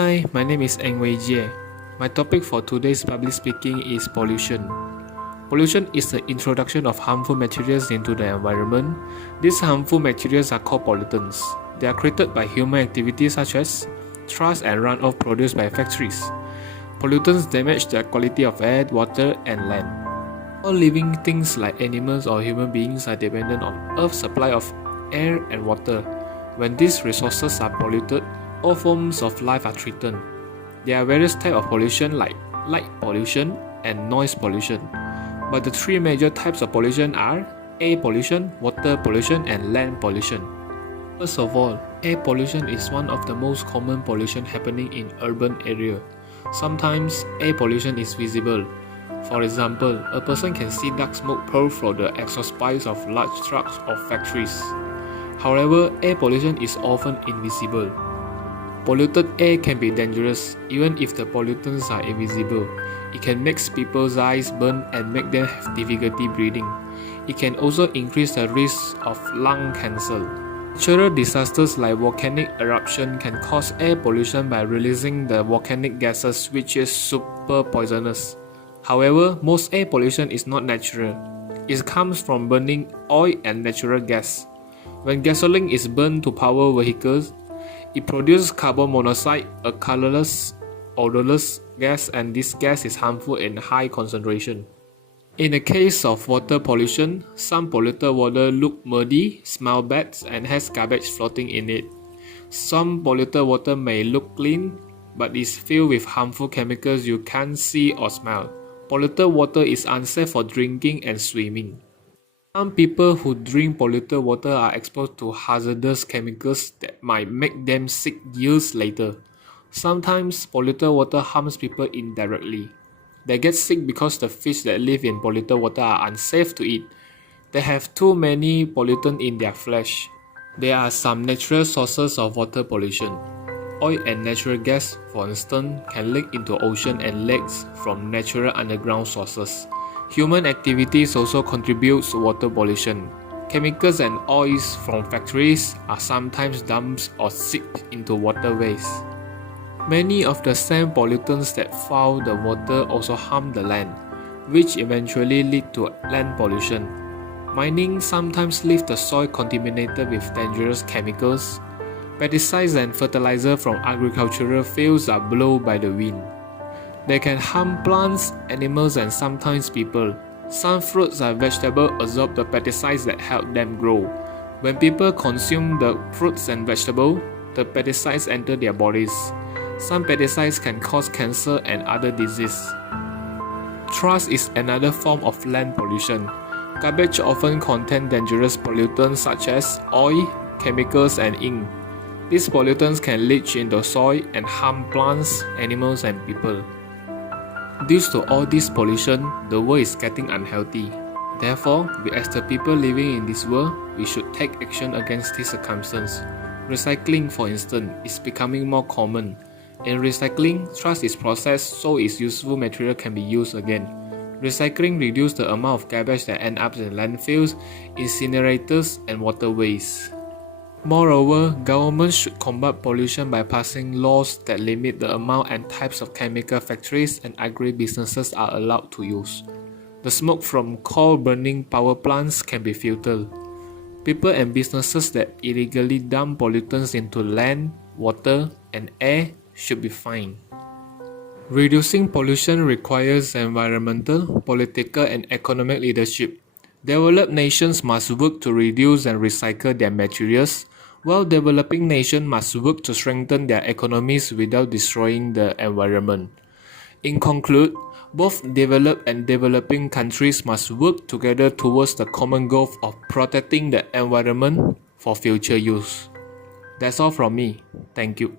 Hi, my name is Eng Wei Jie. My topic for today's public speaking is pollution. Pollution is the introduction of harmful materials into the environment. These harmful materials are called pollutants. They are created by human activities such as trash and runoff produced by factories. Pollutants damage the quality of air, water, and land. All living things like animals or human beings are dependent on Earth's supply of air and water. When these resources are polluted, all forms of life are threatened. There are various types of pollution like light pollution and noise pollution. But the three major types of pollution are air pollution, water pollution, and land pollution. First of all, air pollution is one of the most common pollution happening in urban areas. Sometimes air pollution is visible. For example, a person can see dark smoke pour from the exhaust pipes of large trucks or factories. However, air pollution is often invisible. Polluted air can be dangerous even if the pollutants are invisible. It can make people's eyes burn and make them have difficulty breathing. It can also increase the risk of lung cancer. Natural disasters like volcanic eruption can cause air pollution by releasing the volcanic gases, which is super poisonous. However, most air pollution is not natural. It comes from burning oil and natural gas. When gasoline is burned to power vehicles, it produces carbon monoxide, a colorless, odorless gas, and this gas is harmful in high concentration. In the case of water pollution, some polluted water look muddy, smell bad, and has garbage floating in it. Some polluted water may look clean, but is filled with harmful chemicals you can't see or smell. Polluted water is unsafe for drinking and swimming. Some people who drink polluted water are exposed to hazardous chemicals that might make them sick years later. Sometimes polluted water harms people indirectly. They get sick because the fish that live in polluted water are unsafe to eat. They have too many pollutants in their flesh. There are some natural sources of water pollution. Oil and natural gas, for instance, can leak into ocean and lakes from natural underground sources. Human activities also contribute to water pollution. Chemicals and oils from factories are sometimes dumped or seeped into waterways. Many of the same pollutants that foul the water also harm the land, which eventually lead to land pollution. Mining sometimes leaves the soil contaminated with dangerous chemicals. Pesticides and fertilizer from agricultural fields are blown by the wind. They can harm plants, animals, and sometimes people. Some fruits and vegetables absorb the pesticides that help them grow. When people consume the fruits and vegetables, the pesticides enter their bodies. Some pesticides can cause cancer and other diseases. Trash is another form of land pollution. Garbage often contains dangerous pollutants such as oil, chemicals, and ink. These pollutants can leach into soil and harm plants, animals, and people. Due to all this pollution, the world is getting unhealthy. Therefore, we as the people living in this world, we should take action against these circumstances. Recycling, for instance, is becoming more common. In recycling, trash is processed so its useful material can be used again. Recycling reduces the amount of garbage that ends up in landfills, incinerators, and waterways. Moreover, governments should combat pollution by passing laws that limit the amount and types of chemical factories and agri-businesses are allowed to use. The smoke from coal-burning power plants can be filtered. People and businesses that illegally dump pollutants into land, water, and air should be fined. Reducing pollution requires environmental, political, and economic leadership. Developed nations must work to reduce and recycle their materials, while developing nations must work to strengthen their economies without destroying the environment. In conclusion, both developed and developing countries must work together towards the common goal of protecting the environment for future use. That's all from me. Thank you.